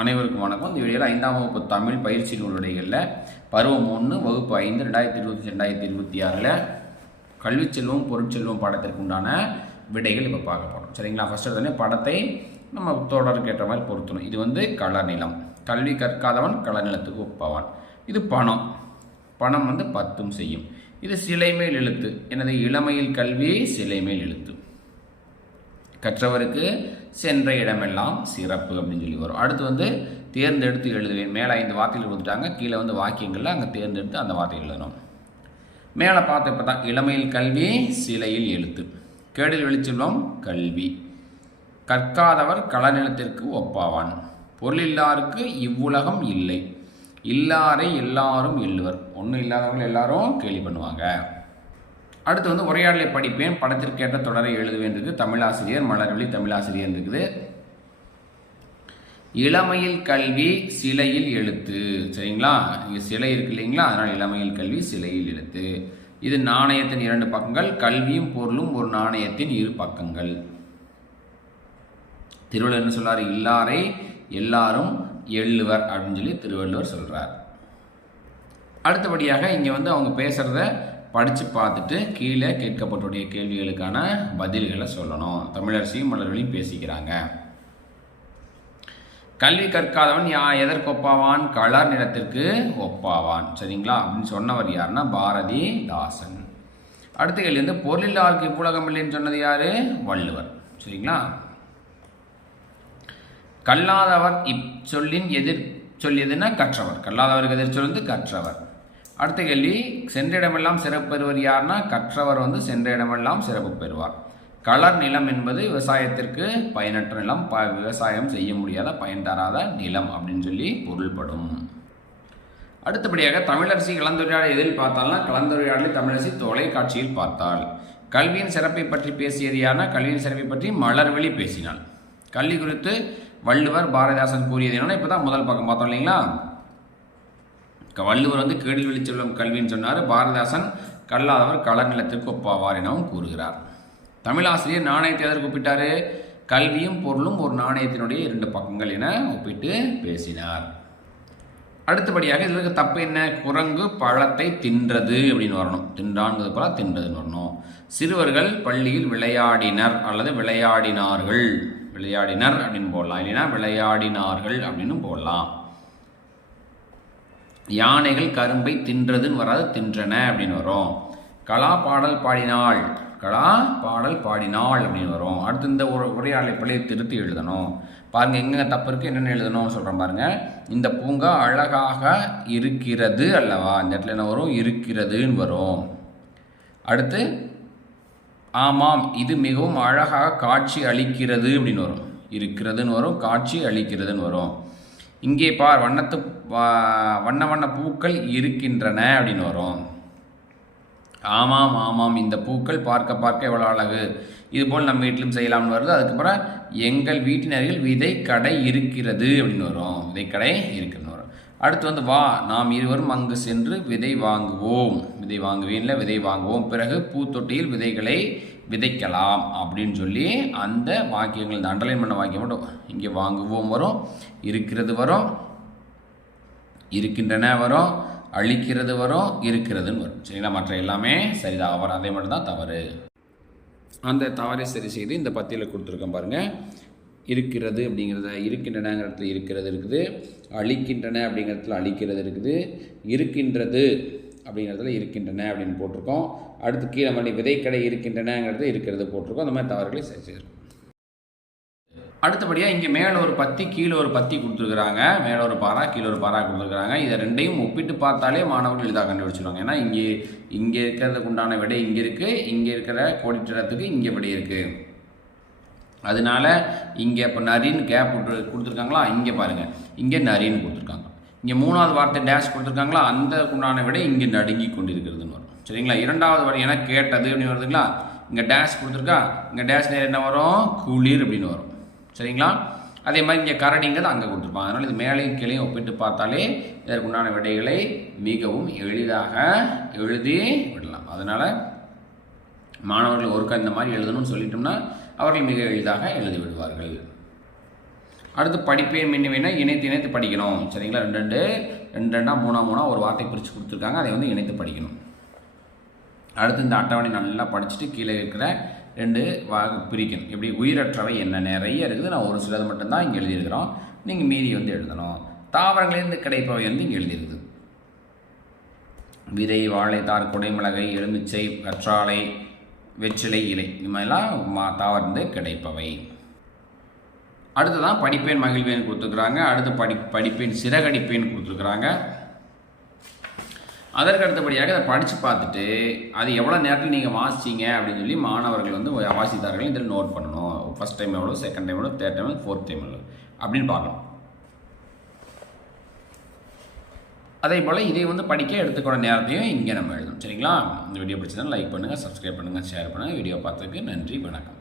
அனைவருக்கும் வணக்கம். இந்த வீடியோவில் ஐந்தாம் வகுப்பு தமிழ் பயிற்சி நூலுடைகளில் பருவம் ஒன்று வகுப்பு ஐந்து ரெண்டாயிரத்தி இருபத்தி ரெண்டாயிரத்தி இருபத்தி ஆறில் கல்விச் செல்வம் பொருட்செல்வம் பாடத்திற்கு உண்டான விடைகள் இப்போ பார்க்க போகிறோம் சரிங்களா? ஃபஸ்ட்டு தானே படத்தை நம்ம தொடருக்கு ஏற்ற மாதிரி பொருத்தணும். இது வந்து கலர் நிலம் கல்வி கற்காதவன் கலர் நிலத்துக்கு இது பணம். பணம் வந்து பத்தும் செய்யும். இது சிலைமேல் எழுத்து. எனது இளமையில் கல்வி சிலைமேல் எழுத்து. கற்றவருக்கு சென்ற இடமெல்லாம் சிறப்பு அப்படின்னு சொல்லி வரும். அடுத்து வந்து தேர்ந்தெடுத்து எழுதுவேன். மேலே ஐந்து வார்த்தைகள் கொடுத்துட்டாங்க. கீழே வந்து வாக்கியங்களில் அங்கே தேர்ந்தெடுத்து அந்த வார்த்தை எழுதணும். மேலே பார்த்த இப்போ தான் இளமையில் கல்வி சிலையில் எழுத்து. கேடில் வெளிச்செல்வம் கல்வி. கற்காதவர் களநிலத்திற்கு ஒப்பாவான். பொருளில்லாருக்கு இவ்வுலகம் இல்லை. இல்லாரை எல்லாரும் எழுவர் ஒன்றும் இல்லாதவர்கள் எல்லாரும் கேலி பண்ணுவாங்க. அடுத்து வந்து உரையாடலை படிப்பேன். படத்திற்கேற்ற தொடரை எழுதுவேன் இருக்குது. தமிழாசிரியர் மலர்வழி தமிழாசிரியர் இருக்குது. இளமையில் கல்வி சிலையில் எழுத்து. சரிங்களா? இங்கே சிலை இருக்கு இல்லைங்களா? அதனால் இளமையில் கல்வி சிலையில் எழுத்து. இது நாணயத்தின் இரண்டு பக்கங்கள். கல்வியும் பொருளும் ஒரு நாணயத்தின் இரு பக்கங்கள். திருவள்ளுவர் என்ன சொல்றாரு? இல்லாரை எல்லாரும் எள்ளுவர் அப்படின்னு சொல்லி திருவள்ளுவர் சொல்றார். அடுத்தபடியாக இங்கே வந்து அவங்க பேசுகிறத படித்து பார்த்துட்டு கீழே கேட்கப்பட்டுடைய கேள்விகளுக்கான பதில்களை சொல்லணும். தமிழரசியும் மலர்களையும் பேசிக்கிறாங்க. கல்வி கற்காதவன் யா எதற்கு ஒப்பாவான் கலர் நிறத்திற்கு ஒப்பாவான். சரிங்களா? அப்படின்னு சொன்னவர் யாருன்னா பாரதி தாசன் அடுத்த கேள்வி வந்து பொருளில்லாருக்கு இப்புலகம் இல்லைன்னு சொன்னது யாரு? வள்ளுவர். சரிங்களா? கல்லாதவர் இச்சொல்லின் எதிர் சொல்லியதுன்னா கற்றவர். கல்லாதவருக்கு எதிர் வந்து கற்றவர். அடுத்த கேள்வி சென்ற இடமெல்லாம் சிறப்பு பெறுவர் யார்னா கற்றவர் வந்து சென்ற இடமெல்லாம் சிறப்பு பெறுவார். களர் நிலம் என்பது விவசாயத்திற்கு பயனற்ற நிலம் ப விவசாயம் செய்ய முடியாத பயன் தராத நிலம் அப்படின்னு சொல்லி பொருள்படும். அடுத்தபடியாக தமிழரசி கலந்துரையாடல் எதில் பார்த்தால்னா கலந்துரையாடலை தமிழரசி தொலைக்காட்சியில் பார்த்தாள். கல்வியின் சிறப்பை பற்றி பேசியது யார்னா கல்வியின் சிறப்பை பற்றி மலர்வெளி பேசினாள். கல்வி குறித்து வள்ளுவர் பாரதிதாசன் கூறியது என்னன்னா இப்போ தான் முதல் பக்கம் பார்த்தோம் இல்லைங்களா? வள்ளுவர் வந்து கேடில் வெளிச்செல்லும் கல்வின்னு சொன்னார். பாரதிதாசன் கல்லாதவர் கலநிலத்திற்கு ஒப்பாவார் எனவும் கூறுகிறார். தமிழாசிரியர் நாணயத்தை எதற்கு ஒப்பிட்டாரு? கல்வியும் பொருளும் ஒரு நாணயத்தினுடைய இரண்டு பக்கங்கள் என ஒப்பிட்டு பேசினார். அடுத்தபடியாக இதில் இருக்க தப்பு என்ன? குரங்கு பழத்தை தின்றது அப்படின்னு வரணும். தின்றான்றது போல தின்றதுன்னு வரணும். சிறுவர்கள் பள்ளியில் விளையாடினர் அல்லது விளையாடினார்கள். விளையாடினர் அப்படின்னு போடலாம். இல்லைன்னா விளையாடினார்கள் அப்படின்னு போடலாம். யானைகள் கரும்பை தின்றதுன்னு வராது தின்றன அப்படின்னு வரும். கலா பாடல் பாடினாள் கலா பாடல் பாடினாள் அப்படின்னு வரும். அடுத்து இந்த ஒரு உரையாடலை பிள்ளையை திருத்தி எழுதணும். பாருங்க எங்கெங்க தப்பு இருக்கு என்னென்ன எழுதணும் சொல்கிறேன் பாருங்க. இந்த பூங்கா அழகாக இருக்கிறது அல்லவா? இந்த இடத்துல என்ன வரும்? இருக்கிறதுன்னு வரும். அடுத்து ஆமாம் இது மிகவும் அழகாக காட்சி அளிக்கிறது அப்படின்னு வரும். இருக்கிறதுன்னு வரும் காட்சி அளிக்கிறதுன்னு வரும். இங்கே பார் வண்ணத்து வண்ண வண்ண பூக்கள் இருக்கின்றன அப்படின்னு வரும். ஆமாம் ஆமாம் இந்த பூக்கள் பார்க்க பார்க்க எவ்வளோ அழகு. இதுபோல் நம்ம வீட்டிலும் செய்யலாம்னு வருது. அதுக்கப்புறம் எங்கள் வீட்டின் அருகில் விதை கடை இருக்கிறது அப்படின்னு வரும். விதை கடை இருக்குன்னு வரும். அடுத்து வந்து வா நாம் இருவரும் அங்கு சென்று விதை வாங்குவோம். விதை வாங்குவேன்ல விதை வாங்குவோம். பிறகு பூத்தொட்டியில் விதைகளை விதைக்கலாம் அப்படின்னு சொல்லி அந்த வாக்கியங்கள் இந்த அண்டர்லைன் பண்ண வாக்கியம் மட்டும் இங்கே வாங்குவோம் வரும் இருக்கிறது வரும் இருக்கின்றன வரும் அழிக்கிறது வரும் இருக்கிறதுன்னு வரும். சரிங்களா? மற்ற எல்லாமே சரிதான் அவர் அதே மட்டும் தான் தவறு. அந்த தவறை சரி செய்து இந்த பத்தியில் கொடுத்துருக்கேன் பாருங்கள் இருக்கிறது அப்படிங்கிறத இருக்கின்றனங்கிற இடத்துல இருக்கிறது இருக்குது அழிக்கின்றன அப்படிங்கிற அழிக்கிறது இருக்குது இருக்கின்றது அப்படிங்கிறதுல இருக்கின்றன அப்படின்னு போட்டிருக்கோம். அடுத்து கீழே மணி விதைக்கடை இருக்கின்றனங்கிறது இருக்கிறது போட்டிருக்கோம். அந்த மாதிரி தவறுகளை சரி செய்திருக்கோம் அடுத்தபடியாக இங்கே மேலே ஒரு பத்தி கீழே ஒரு பத்தி கொடுத்துருக்குறாங்க. மேலே ஒரு பாரா கீழே ஒரு பாரா கொடுத்துருக்குறாங்க. இதை ரெண்டையும் ஒப்பிட்டு பார்த்தாலே மாணவர்கள் எளிதாக கண்டுபிடிச்சிருவாங்க. ஏன்னா இங்கே இங்கே இருக்கிறதுக்கு உண்டான விடை இங்கே இருக்குது இங்கே இருக்கிற கோடிட்டத்துக்கு இங்கே விடை இருக்குது அதனால இங்கே இப்போ நரின்னு கேப் விட்டு கொடுத்துருக்காங்களா? இங்கே பாருங்கள் இங்கே நரின்னு கொடுத்துருக்காங்க. இங்கே மூணாவது வார்த்தை டேஷ் கொடுத்துருக்காங்களா? அந்த உண்டான விடை இங்கே நடுங்கி கொண்டிருக்கிறதுன்னு வரும். சரிங்களா? இரண்டாவது வரி என கேட்டது அப்படின்னு வருதுங்களா? இங்கே டேஷ் கொடுத்துருக்கா? இங்கே டேஷ் நேரம் என்ன வரும்? குளிர் அப்படின்னு வரும். சரிங்களா? அதே மாதிரி இங்கே கரடிங்கிறது அங்கே கொடுத்துருப்பாங்க அதனால் இது மேலையும் கீழையும் ஒப்பிட்டு பார்த்தாலே இதற்குண்டான விடைகளை மிகவும் எளிதாக எழுதி விடலாம். அதனால் மாணவர்கள் ஒருக்கா இந்த மாதிரி எழுதணும்னு சொல்லிட்டோம்னா அவர்கள் மிக எளிதாக எழுதி விடுவார்கள். அடுத்து படிப்பேன் மின்னுவேனா இணைத்து இணைத்து படிக்கணும். சரிங்களா? ரெண்டு ரெண்டு ரெண்டு ரெண்டா மூணா மூணா ஒரு வார்த்தை பிரித்து கொடுத்துருக்காங்க. அதை வந்து இணைத்து படிக்கணும். அடுத்து இந்த அட்டவணை நல்லா படிச்சுட்டு கீழே இருக்கிற ரெண்டு வா பிரிக்கணும். இப்படி உயிரற்றவை என்ன? நிறைய இருக்குது. நான் ஒரு சிலது மட்டும்தான் இங்கே எழுதியிருக்கிறோம். நீங்கள் மீதி வந்து எழுதணும். தாவரங்களிலிருந்து கிடைப்பவை வந்து இங்கே எழுதியிருக்குது விதை வாழைத்தார் குடைமிளகை எலுமிச்சை கற்றாழை வெற்றிலை இலை. இந்த மாதிரிலாம் மா தாவரந்து கிடைப்பவை. அடுத்ததான் படிப்பேன் மகிழ்வேன் கொடுத்துருக்குறாங்க. அடுத்து படி படிப்பேன் சிறகடிப்பேன் கொடுத்துருக்குறாங்க. அதற்கு அடுத்தபடியாக அதை படித்து பார்த்துட்டு அது எவ்வளோ நேரத்தில் நீங்கள் வாசிச்சிங்க அப்படின்னு சொல்லி மாணவர்கள் வந்து வாசித்தார்கள். இதில் நோட் பண்ணணும். ஃபஸ்ட் டைம் எவ்வளோ செகண்ட் டைம் எவ்வளோ தேர்ட் டைம் ஃபோர்த் டைம் எவ்வளோ அப்படின்னு பார்க்கணும். அதே போல் இதை வந்து படிக்க எடுத்துக்கூட நேரத்தையும் இங்கே நம்ம எழுதணும். சரிங்களா? இந்த வீடியோ பிடிச்சதுன்னா லைக் பண்ணுங்கள் சப்ஸ்கிரைப் பண்ணுங்கள் ஷேர் பண்ணுங்கள் வீடியோ பார்த்ததுக்கு நன்றி வணக்கம்.